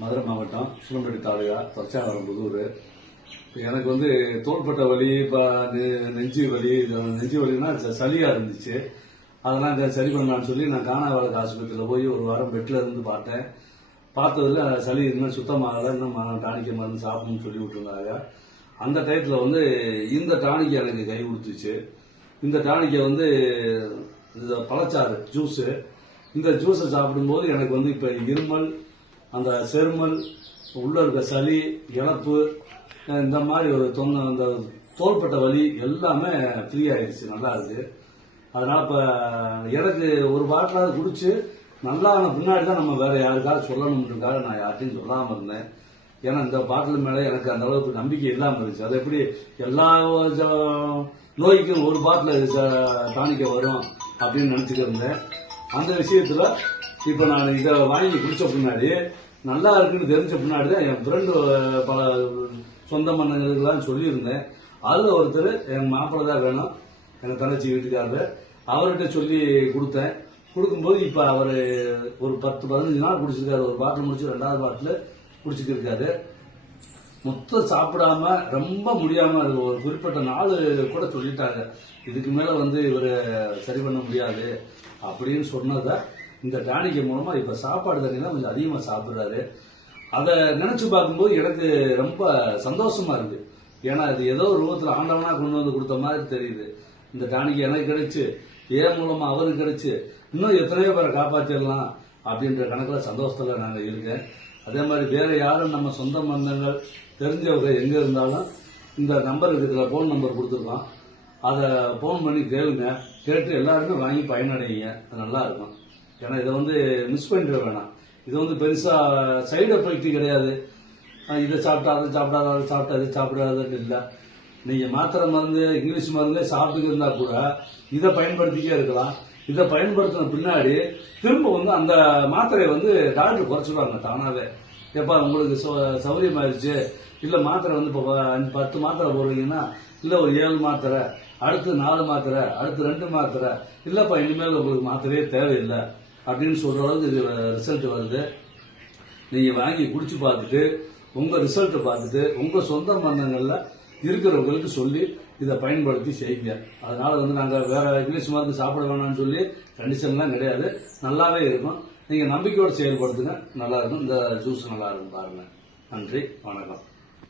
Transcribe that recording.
மதுரை மாவட்டம் சுரம்பேடு தாலுகா பச்சாவரம் புதூர். எனக்கு வந்து தோள்பட்ட வலி, நெஞ்சு வலின்னா சளியாக இருந்துச்சு. அதெல்லாம் சரி பண்ணலான்னு சொல்லி நான் கானாவரது ஆஸ்பத்திரியில் போய் ஒரு வாரம் பெட்டில் இருந்து பார்த்தேன். பார்த்ததுல சளி இன்னும் சுத்தமாகலை, இன்னும் டானிக்கை மருந்து சாப்பிடணும்னு சொல்லி விட்டுருந்தாங்க. அந்த டயத்தில் வந்து இந்த டானிக்கை எனக்கு கை கொடுத்துச்சு. இந்த டானிக்கை வந்து பழச்சாறு ஜூஸு, இந்த ஜூஸை சாப்பிடும்போது எனக்கு வந்து இப்போ இருமல், அந்த செருமல், உள்ள இருக்க சளி, இழப்பு, இந்த மாதிரி ஒரு அந்த தோள்பட்ட வலி எல்லாமே ஃப்ரீ ஆயிடுச்சு, நல்லா இருக்கு. அதனால இப்போ எனக்கு ஒரு பாட்டிலாவது குடிச்சு நல்லா ஆன பின்னாடி தான் நம்ம வேற யாருக்காவது சொல்லணும்ன்றதுக்காக நான் யார்ட்டையும் சொல்லாமல் இருந்தேன். ஏன்னா இந்த பாட்டில் மேலே எனக்கு அந்த அளவுக்கு நம்பிக்கை இல்லாமல் இருந்துச்சு. அது எப்படி எல்லா நோய்க்கும் ஒரு பாட்டில் டானிக்க வரும் அப்படின்னு நினச்சிட்டு இருந்தேன். அந்த விஷயத்துல இப்போ நான் இதை வாங்கி குடிச்ச பின்னாடி நல்லா இருக்குன்னு தெரிஞ்ச பின்னாடி தான் என் ஃப்ரெண்டு பல சொந்த மன்னங்களுக்கெல்லாம் சொல்லியிருந்தேன். அதில் ஒருத்தர் என் மாப்பிள்ளை தான் வேணும், எங்கள் தங்கச்சி வீட்டுக்காரர், அவர்கிட்ட சொல்லி கொடுத்தேன். கொடுக்கும்போது இப்போ அவர் ஒரு 10-15 நாள் குடிச்சிருக்காரு. ஒரு பாட்டில் முடிச்சு 2வது பாட்டில் குடிச்சிட்டு இருக்காரு. மொத்தம் சாப்பிடாம ரொம்ப முடியாம ஒரு குறிப்பிட்ட நாள் கூட சொல்லிட்டாங்க, இதுக்கு மேல வந்து இவர் சரி பண்ண முடியாது அப்படின்னு சொன்னதை இந்த டானிக்கை மூலமா இப்ப சாப்பாடு தண்ணிலாம் கொஞ்சம் அதிகமா சாப்பிடுறாரு. அதை நினைச்சு பார்க்கும்போது எனக்கு ரொம்ப சந்தோஷமா இருக்கு. ஏன்னா இது ஏதோ ஒரு ரூபத்தில் ஆண்டவனா கொண்டு வந்து கொடுத்த மாதிரி தெரியுது. இந்த டானிக்கை எனக்கு கிடைச்சு, ஏன் மூலமா அவருக்கு கிடைச்சு, இன்னும் எத்தனையோ பேரை காப்பாற்றிடலாம் அப்படின்ற கணக்கில் சந்தோஷத்துல நாங்கள் இருக்கேன். அதே மாதிரி வேற யாரும் நம்ம சொந்த பந்தங்கள் தெரிஞ்சவங்க எங்க இருந்தாலும் இந்த நம்பர் இதுல போன் நம்பர் கொடுத்துருக்கோம், அதை போன் பண்ணி கேளுங்க. கேட்டு எல்லாருமே வாங்கி பயனடைங்க, அது நல்லா இருக்கும். ஏன்னா இதை வந்து மிஸ் பண்ணிட வேணாம். இது வந்து பெருசா சைடு எஃபெக்ட் கிடையாது. இதை சாப்பிட்டா அதை சாப்பிடாத, அதை சாப்பிட்டா அதை சாப்பிடாதுன்னு இல்லை. நீங்க மாத்திரை மருந்து, இங்கிலீஷ் மருந்தே சாப்பிட்டு இருந்தா கூட இதை பயன்படுத்திக்கே இருக்கலாம். இதை பயன்படுத்தின பின்னாடி திரும்ப வந்து அந்த மாத்திரையை வந்து டாக்டர் குறைச்சிடுவாங்க தானாவே. எப்பா உங்களுக்கு சௌகரியம் ஆயிடுச்சு, இல்ல மாத்திரை வந்து இப்போ 10 மாத்திரை போடுவீங்கன்னா இல்ல ஒரு 7 மாத்திரை, அடுத்து 4 மாத்திரை, அடுத்து 2 மாத்திரை, இல்லப்பா இனிமேல் உங்களுக்கு மாத்திரையே தேவையில்லை அப்படின்னு சொல்ற அளவுக்கு இது ரிசல்ட் வருது. நீங்க வாங்கி குடிச்சு பார்த்துட்டு உங்க ரிசல்ட் பார்த்துட்டு உங்க சொந்த பந்தங்கள்ல இருக்கிறவங்களுக்கு சொல்லி இதை பயன்படுத்தி செய்யுங்க. அதனால வந்து நாங்க வேற இங்கிலீஷ் மருந்து சாப்பிட வேணாம்னு சொல்லி கண்டிஷன்லாம் கிடையாது, நல்லாவே இருக்கும். நீங்க நம்பிக்கையோடு செயல்படுத்துங்க, நல்லா இருக்கும். இந்த ஜூஸ் நல்லா இருக்கும் பாருங்க. நன்றி, வணக்கம்.